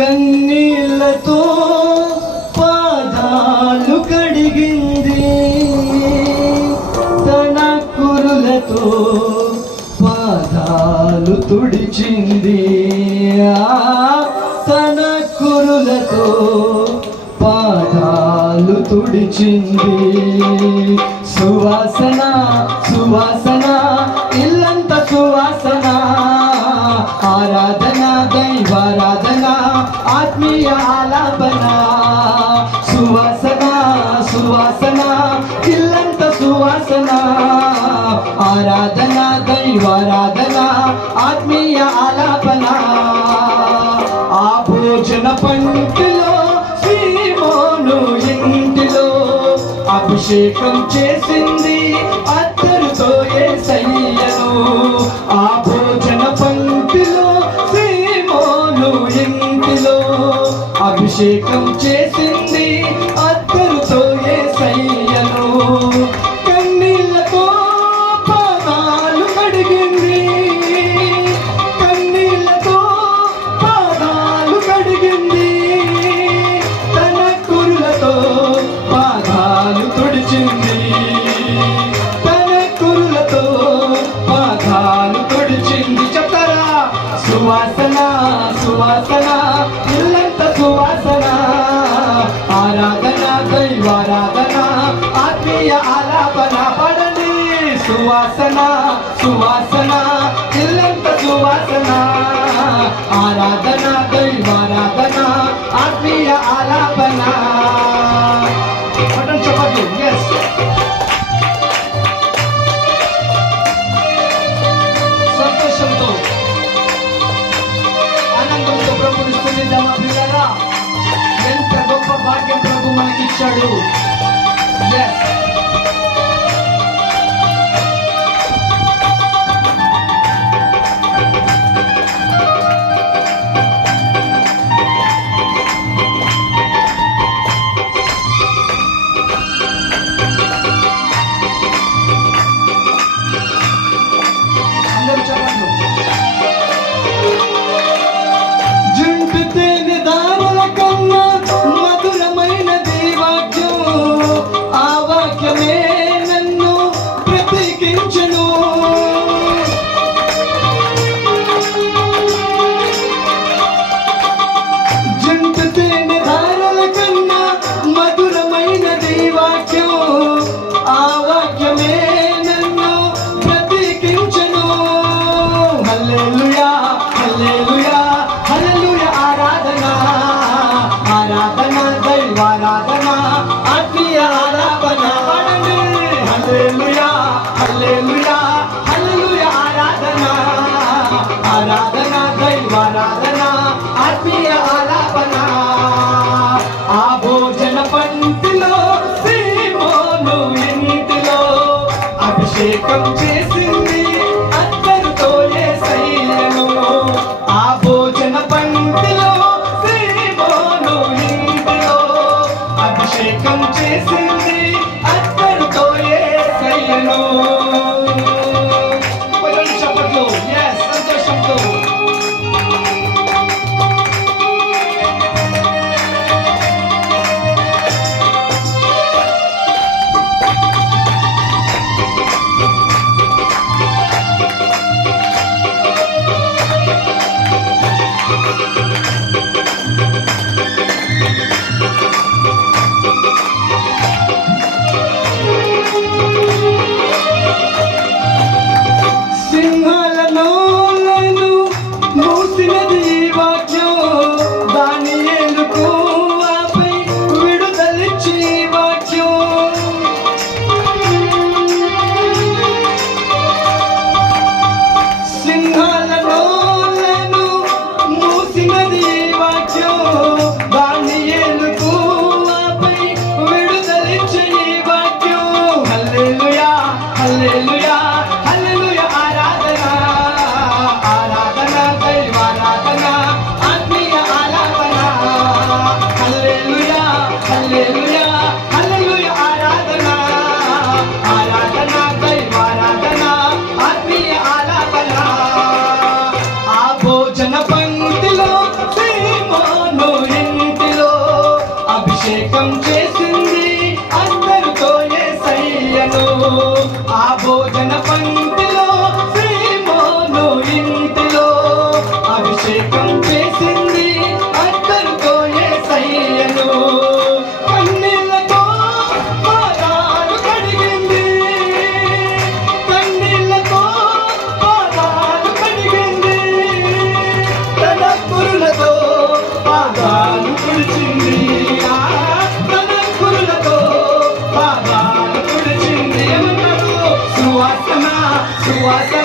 కన్నీళ్ళతో పాదాలు కడిగింది. తన కురులతో పాదాలు తుడిచింది. తన కురులతో పాదాలు తుడిచింది. సువాసన సువాసన ఆరాధన దైవారాధన ఆత్మీయ ఆలాపన ఆ భోజన పంక్తిలో శ్రీమోను ఇంటిలో అభిషేకం చేసింది ఆరాధన దైవారాధన ఆత్మీయ ఆలాపన పట్టణం చెప్పండి. ఎస్ సంతోషంతో ఆనందంతో ప్రభుని స్థుతిద్దామా ఎంత గొప్ప భాగ్యం ప్రభు మనకిచ్చాడు. దైవారాధన ఆత్మీయ ఆరాధన. పాడండి హల్లెలూయా హల్లెలూయా హల్లెలూయా ఆరాధన. ఆరాధన దైవారాధన ఆత్మీయ ఆలాపన ఆ భోజన పంక్తిలో శ్రీమోను ఇంటిలో అభిషేకం చేసింది అభిషేకం 我在